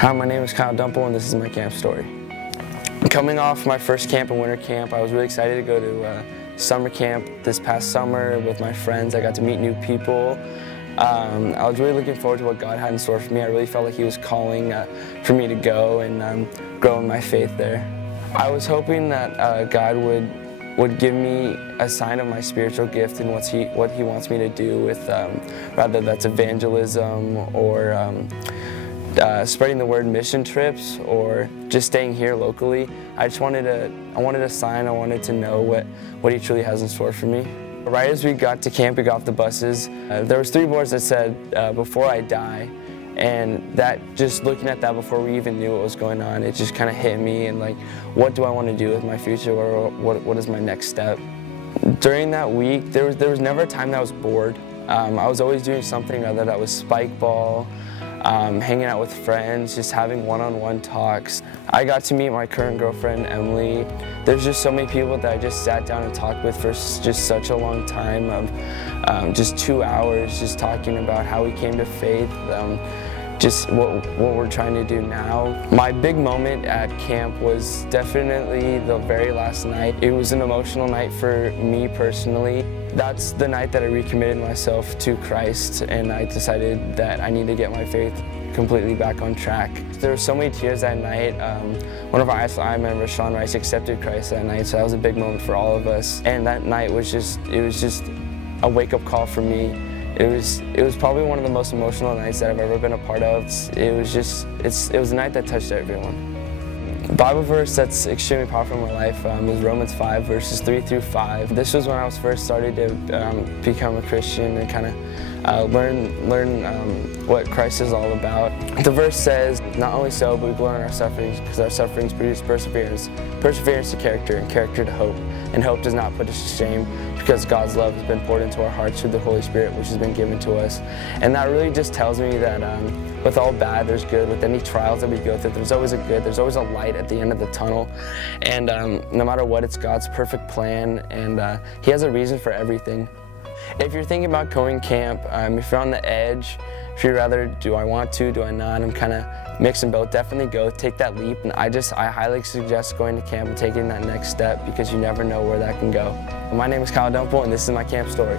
Hi, my name is Kyle Dumple and this is my camp story. Coming off my first camp and winter camp, I was really excited to go to summer camp this past summer with my friends. I got to meet new people. I was really looking forward to what God had in store for me. I really felt like He was calling for me to go and grow in my faith there. I was hoping that God would give me a sign of my spiritual gift and what He wants me to do with, rather that's evangelism or spreading the word, mission trips, or just staying here locally. I wanted a sign. I wanted to know what He truly has in store for me. Right as we got to camp, we got off the buses. There was 3 boards that said, "Before I die," and that, just looking at that before we even knew what was going on, it just kind of hit me, and like, what do I want to do with my future, or what is my next step? During that week, there was never a time that I was bored. I was always doing something, whether that was spike ball, hanging out with friends, just having one-on-one talks. I got to meet my current girlfriend, Emily. There's just so many people that I just sat down and talked with for just such a long time, of just 2 hours, just talking about how we came to faith, just what we're trying to do now. My big moment at camp was definitely the very last night. It was an emotional night for me personally. That's the night that I recommitted myself to Christ, and I decided that I need to get my faith completely back on track. There were so many tears that night. One of our ISI members, Sean Rice, accepted Christ that night, so that was a big moment for all of us. And that night was just a wake-up call for me. It was probably one of the most emotional nights that I've ever been a part of. It was a night that touched everyone. The Bible verse that's extremely powerful in my life is Romans 5, verses 3 through 5. This was when I was first started to become a Christian and kind of learn what Christ is all about. The verse says, "Not only so, but we glory in our sufferings, because our sufferings produce perseverance, perseverance to character, and character to hope. And hope does not put us to shame, because God's love has been poured into our hearts through the Holy Spirit, which has been given to us." And that really just tells me that with all bad, there's good. With any trials that we go through, there's always a good. There's always a light at the end of the tunnel. And no matter what, it's God's perfect plan, and He has a reason for everything. If you're thinking about going camp, if you're on the edge, if you're rather, do I want to, do I not, I'm kind of mixed in both, definitely go, take that leap. And I highly suggest going to camp and taking that next step, because you never know where that can go. My name is Kyle Dumple, and this is my camp story.